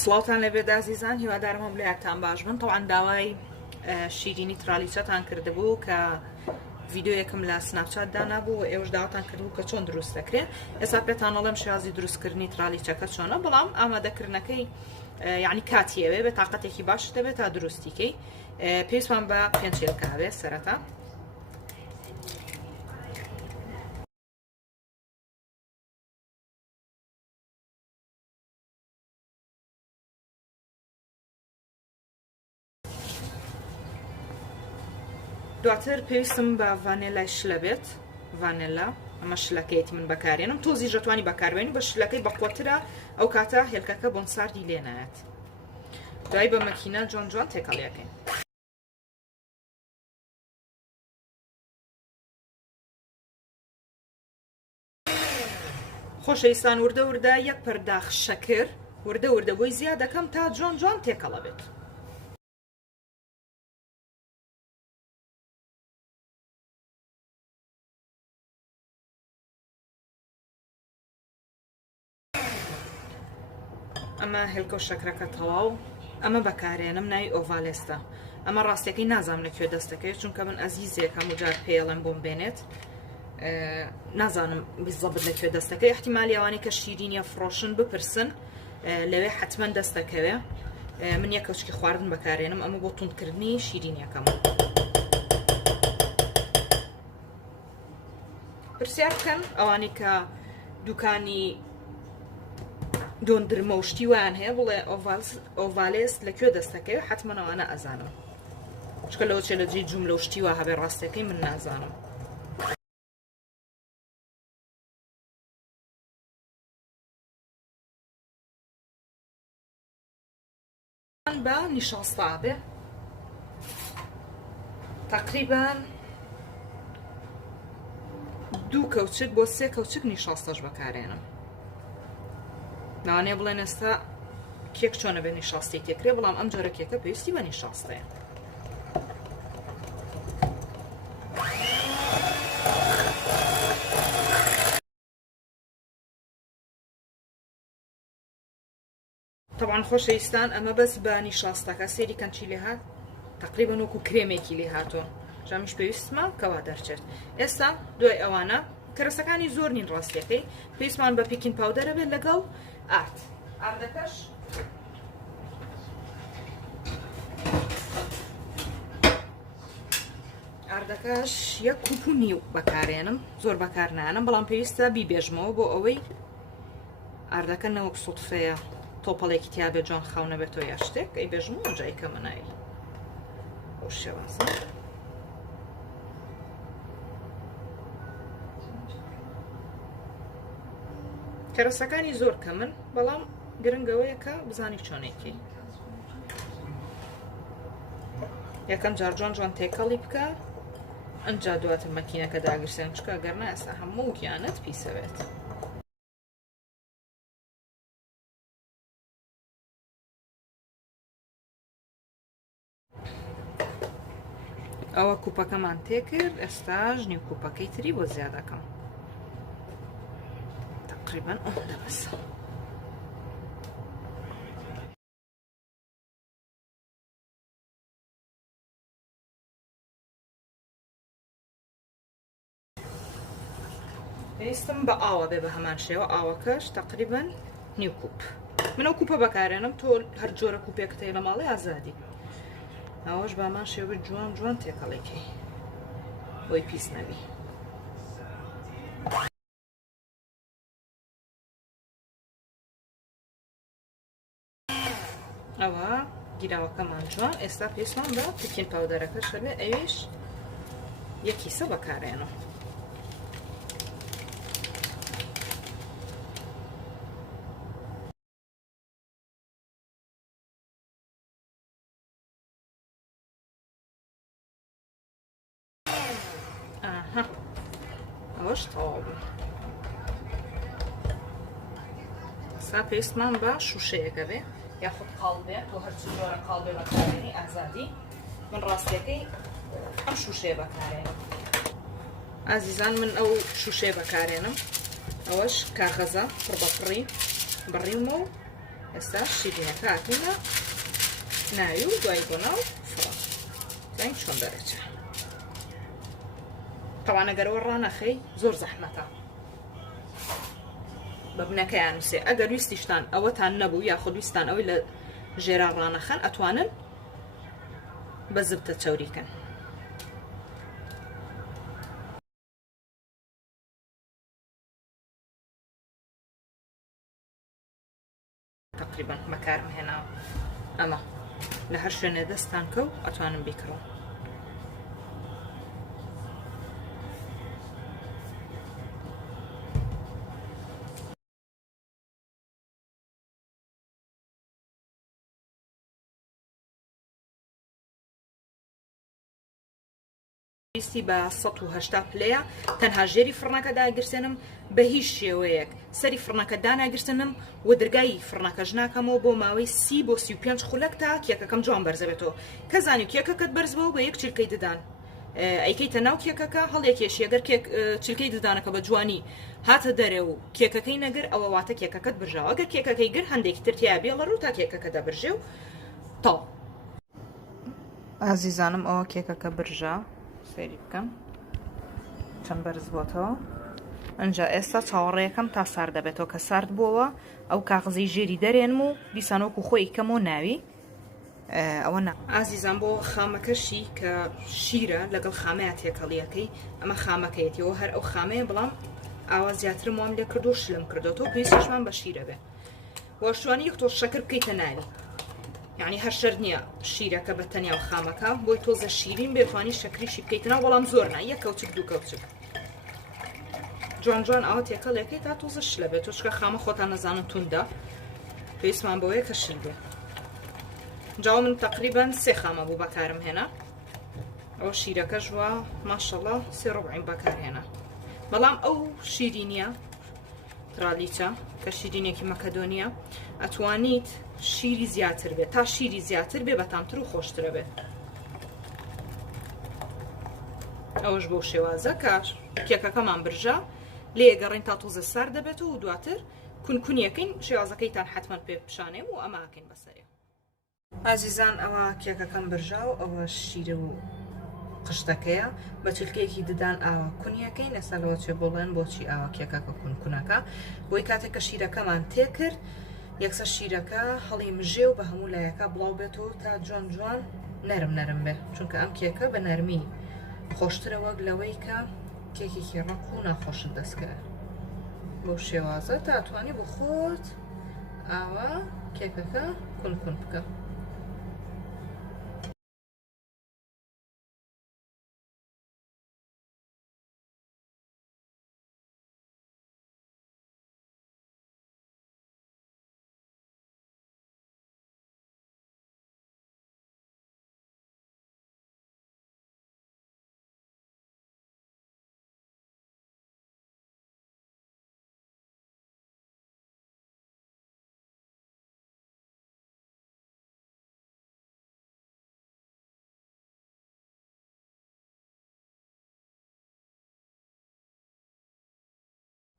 سڵاوتان لەبێت ئازیزان، هیوادارم هەم لە یاکتان باش بن. تەواان داوای شیرینی ترالیچەتان کردبوو کە ڤیددیو یەکەم لە سناپچاتدا نبوو و ئێوەش داواتان کردبوو کە چۆن دروست دەکرێت. ئێستا پێتانەڵێم شێوازی دروستکردنی ترالیچەکە چۆنە، بەڵام ئامادەکردنەکەی یعنی کاتیەوێ بێت تااقەتێکی باش دەبێت تا دروستیکەی. پێویستمان بە پێنجێلکاوێ سەرەتا. دواتر پێویستم بە ڤانێلای شلە بێت، ڤانێلا ئەمە شلەکەیەتی من بەکارێنم. تۆزی ژەتوانی بەکاربێنی بە شلەکەی بەقوترە، ئەو کاتە هێلکەکە بۆن ساردی لێنایەت. دوای بە مەکینە جوان جوان تێکەڵیەکەین. خۆشەویستان، وردە وردە یەک پەرداخ شەکر وردە وردە بۆی زیاد دەکەم تا جوان جوان تێکەڵە بێت. ئەمە هێلکە و شەکرەکە تەواو، ئەمە بەکارێنم ناوی ئۆڤالێستە. ئەمە ڕاستیەکەی نازانم لەکوێ دەستەکەوێت، چونکە من ئەزیزێکم و جار پێڵێم بۆم بێنێت. نازانم بیزەبت لەکوێ دەستەکەی. احتیمالی ئەوانەی کە شیرینیە فڕۆشن بپرسن لەوێ حتمما دەستەکەوێ. من یە کەوچکی خواردن بەکارێنم، ئەمە بۆ توندکردنی شیرینیەکەم. پرسیار بکەن ئەوانی کە دوکانی دۆندرمە و شتی ویان هەیە، بڵێ ئۆڤالێست لەکوێ دەستەکەوێ، حتمما ئەوانە ئەزانم، چکە لەوە چێ لە جێی جوملە و شتی وا هەبێ ڕاستەکەی من نازانم. بە نیشاستا بێ تقریبان 2 کەوچک بۆ 3 کەوچک نیشاستەش بەکارێنم. ناوانەیە بڵێن ئێستا کێک چۆنە بێ نیشاستی تێکرێ، بەڵام ئەم جۆرە کێکە پێویستی بە نیشاستەیە. طبعا خۆشەویستان، ئەمە بەس بە نیشاستەکە سێری کەنچی لێ هات، تقریبا وەکو کرێمێکی لێ هاتۆ، جامیش پێویستمە کەوا دەرچێت. ئێستا دوای ئەوانە کەرەسەکانی زۆر نین ڕاستیەکەی، پێویستمان بە پیکین پاودەرە بێت لەگەڵ ئارد. ئاردەکەش یەک کوپ و نیو بەکارێنم، زۆر بەکار نانم، بەڵام پێویستە بیبێژمەوە بۆ ئەوەی ئاردەکە نەوەک سوتفەیە تۆپەڵێکی تیا بێ جوان خاو نەبێتەوە یا شتێک، ئەی بێژمەوە جای کە منایی بۆ شێوازە. کەرەسەکانی زۆر کەمن، بەڵام گرنگەوەیە کە بزانی چۆنێکی. یەکەم جار جوان جوان تێکەڵی بکە، ئەنجا دواتر مەکینەکە داگرسێن، چکە گەرنا ئێستا هەموو گیانەت پیسەوێت. ئەوە کوپەکەمان تێکرد، ئێستاش نیو کوپەکەی تری بۆ زیادەکەم. تقریبا ئەوەندە بەسە. پێویستم بە ئاوە بێ بە هەمان شێوە، ئاوەکەش تقریبا نیو کوپ. من ئەو کوپە بەکارێنم، تۆ هەر جۆرە کوپێکت هەیە لە ماڵی ئازادی. ئەوەش بە هەمان شێوە جوان جوان تێکەڵێکی بۆی پیس نەبی. ئەوە گیراوەکەمان جوان. ئێستا پێویستمان بە پیکین پاودەرەکەش هەبێ، ئەویش یەکیسە بەکارێنم. ئەوەش تەواو بوو. ئێستا پێویستمان بە شوشەیەکە بێ، یاخود قاڵبێ، تۆ هەرچی جۆرە قاڵبێ بەکارێنی ئازادی. من ڕاستیەکەی ئەم شوشەیە بەکارێنم. ئازیزان، من ئەو شوشەیە بەکارێنم، ئەوەش کاغەزە پڕ بە پڕی بڕیمە و ئێستا شیرینەکە هاتوونە ناوی و دوای بۆ ناو فڕۆ زانین چۆن دەرەچێ تەوان ئەگەرەوە ڕانەخەی زۆر زەحمەتە بە بنەکەیان نووسێ ئەگەر ویستیشتان ئەوەتان نەبوو یاخود ویستان ئەوەی لە ژێرا ڕانەخەن ئەتوانن بە زبتە چەوریکەن تقریبا بەکارم هێناوە ئەمە لە هەر شوێنێ دەستان کەو ئەتوانم بیکڕۆ ویستی بە 180 پلەیە تەنها ژێری فڕنەکە داگرسێنم بە هیچ شێوەیەک سەری فڕنەکە داناگرسێنم و دەرگای فڕنەکەش ناکەمەوە بۆ ماوەی 30 بۆ 35 خولەک تا کێکەکەم جوان بەرزەبێتەوە کە زانی کێکەکەت بەرزبەوە بە یەک چیلکەی ددان ئەیکەیتە ناو کێکەکە هەڵێکێشی ئەگەر چیلکەی ددانەکە بە جوانی هاتە دەرێ و کێکەکەی نەگر ئەوە واتە کێکەکەت برژاوە ئەگەر کێکەکەی گر هەندێکی ترتیا بێڵە ڕوو تا کێکەکە دەبرژێ و تاو ئازیزانم ئەوە کێکەکە برژا سەیری بکەم چەند بەرز بۆتەوە ئەنجا ئێستا چاوەڕێیەکەم تا سارد دەبێتەوە کە سارد بووەوە ئەو کاغزەی ژێری دەرێنم و دیسانۆکو خۆی کەمەوە ناوی ئەوە ئازیزان بۆ خامەکەشی کە شیرە لەگەڵ خامەیە تێکەڵیەکەی ئەمە خامەکەیەتەوە هەر ئەو خامەیە بەڵام ئاوا زیاترم وام لێ کردو شلم کردەوە پێویستیشمان بە شیرە بێ وەشتوانی یەک تۆ شەکر بکەیتە ناوی یعنی هەر شەر نییە شیرەکە بە تەنیا و خامەکە بۆی تۆزە شیرین بێتوانی شەکریشی بکەیتنەوە بەڵام زۆر نا یەک کەوچک دوو کەوچک جوان جوان ئەوە تێکەڵێکی تا تۆزە شلە بێت تۆشکە خامە خۆتان نەزانن توندە پێویستمان بەوەیە کە شیر بێ جاوە من تقریبا 3 خامە بوو بەکارم هێنا ئەوە شیرەکە ژوە ماشەڵڵا 3 ڕوبعین بەکارهێنا بەڵام ئەو شیرینیە ترالیچە کە شیرینێکی مەکەدۆنیە ئەتوانیت شیری زیاتر بێت تا شیری زیاتر بێ بەتامتر و خۆشترە بێت ئەوەش بۆ شێوازە کاش کێکەکەمان برژا لێ گەڕین تا تۆزە سەر دەبێتەوە و دواتر کونکونیەکەین شێوازەکەیتان حتمما پێ پیشانێم و ئەماکەین بەسەرێ ئازیزان ئەوە کێکەکەم برژا و ئەوە شیرە و قشتەکەیە بە چلکەیەکی ددان ئاوا کونیەکەی ئێستا لەوە چێ بڵێن بۆچی ئاوا کێکەکە کونکونەکە بۆی کاتێک کە شیرەکەمان تێکرد یەکسەر شیرەکە هەڵی مژێ و بە هەموو لایەکە بڵاو بێتەوە تا جوان جوان نەرم بێ چونکە ئەم کێکە بە نەرمی خۆشترە وەک لەوەی کە کێکێکی ڕق و ناخۆشت دەستکرا بۆ شێوازە تا ئەتوانی بۆ خۆت ئاوا کێکەکە کونکون بکە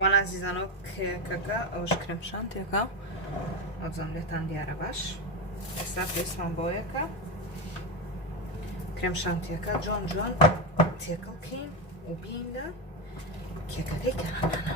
وان عزیزانۆ کێکەکە ئەوش کرێمشانتێکە ئەوزانم لێتان دیارە باش ئێستا پێویستمان بەوەیەکە کرێمشانتیەکە جوان جوان تێکەڵکەین و بین لە کێکەکەی کەرانانە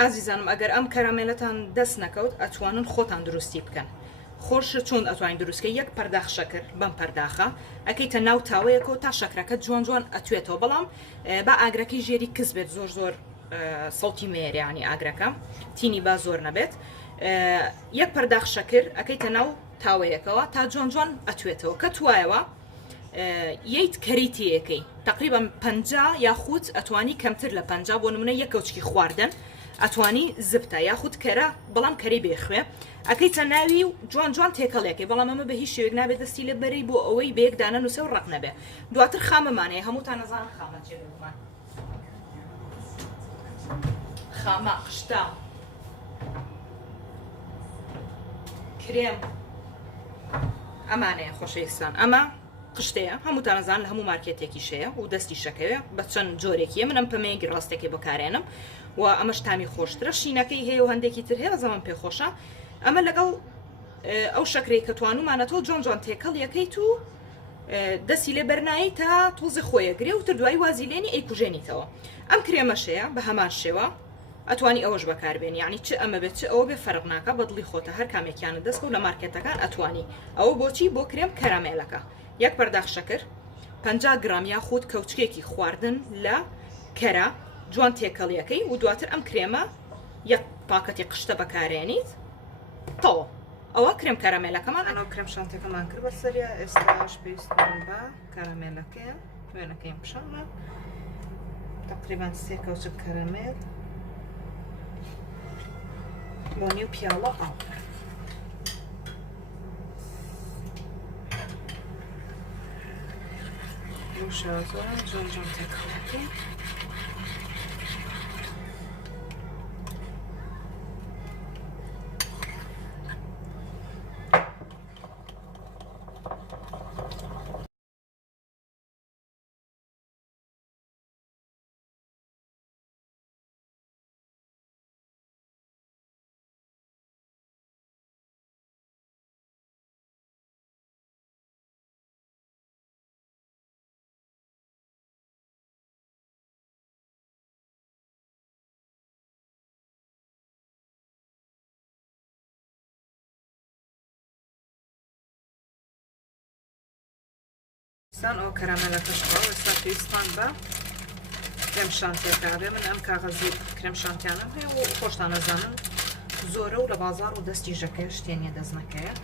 ئازیزانم ئەگەر ئەم کەرامێلەتان دەست نەکەوت ئەتوانن خۆتان دروستی بکەن خۆشە چۆن ئەتوانین دروستکە یەک پەرداخ شەکر بەم پەرداخە ئەکەیتە ناو تاوەیەکەوە تا شەکرەکە جوان جوان ئەتوێتەوە بەڵام با ئاگرەکەی ژێری کز بێت زۆر سەڵتی مێریانی ئاگرەکە تینی با زۆر نەبێت یەک پەرداخ شەکر ئەەکەیتە ناو تاوەیەکەوە تا جوان جوان ئەتوێتەوە کە توایەوە یەیت کەریتیەکەی تقریبا 50 یاخود ئەتوانی کەمتر لە 50 بۆ نمونە یەک کەوچکی خواردن ئەتوانی زبتە یاخود کەرە بەڵام کەری بێخوێ ئەەکەیتە ناوی و جوان جوان تێکەڵێکی بەڵام ئەمە بە هیچ شێوێک نابێت دەستی لە بەری بۆ ئەوەی بەیەکدانە نووسە و ڕق نەبێ دواتر خامەمانەیە هەمووتان نەزان خامە چێ بمان خامە قشتا کرێم ئەمانەیە خۆشەویستان ئەمە قشتەیە هەمووتان نەزان لە هەموو مارکێتێکی شەیە و دەستی شەکەوێ بە چەند جۆرێکیە منم پەمەیەکی ڕاستێکی بەکارێنم و ئەمەش تامی خۆشترە شینەکەی هەیە و هەندێکی تر هەیە زەمان پێخۆشە ئەمە لەگەڵ ئەو شەکرەی کە توانومانەتەوە جوان جوان تێکەڵ یەکەیت و دەستی لێ بەرنایی تا تۆزی خۆیەگرێ و تر دوای وازیلێنی ئەیکوژێنیتەوە ئەم کرێمەشەیە بە هەمان شێوە ئەتوانی ئەوەش بەکاربێنی یعنی چ ئەمە بێت چ ئەوە بێ فەرق ناکە بەدڵی خۆتە هەر کامێکیانە دەستکە و لە مارکێتەکان ئەتوانی ئەوە بۆچی بۆ کرێم کەرامێلەکە یەک پەرداخ شەکر 50 گرام یاخود کەوچکێکی خواردن لە کەرە جوان تێکەڵیەکەی و دواتر ئەم کرێمە یەک پاکەتی قشتە بەکارێنیت تەواو ئەوە کرێم کەرامێلەکەمان ئەنەوە کرێم شانتێکەمان کرد بەسەریە ئێستاش پێویستمان بە کەرامێلەکەیە وێنەکەیم پیشانە تقریبا 3 کەوچک کەرامێل بۆ نیو پیاڵە ئاو شازۆ جۆن جۆن تێکەڵەکەی سان ئەو کەرامەلەکەشەوە ئێستا پێویستمان بە کرێم شانتێکابێ من ئەم کاغەزی کرێم شانتیانم هەیە و خۆشتان نەزانن زۆرە و لە بازار و دەستی ژەکەی شتێنیە دەستنەکەیە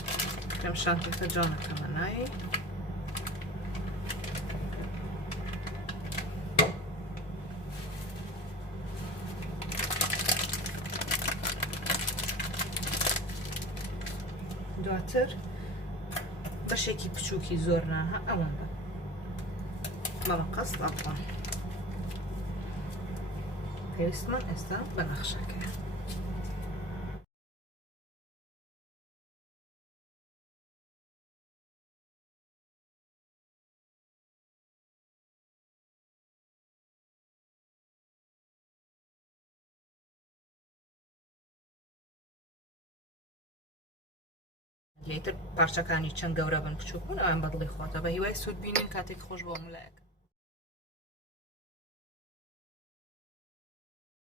کرێم شانتێکە جانەکەمە ناوی دواتر بەشێکی بچووکی زۆر ناها ئەوەندە بەڵام قەست ئەڵقا پێویستمان ئێستا بە نەخشەکەیە لێتر پارچەکانی چەند گەورە بن بچووک بوون ئەوان بەدڵی خۆتە بە هیوای سوود بینین کاتێک خۆش بۆ ملایەکە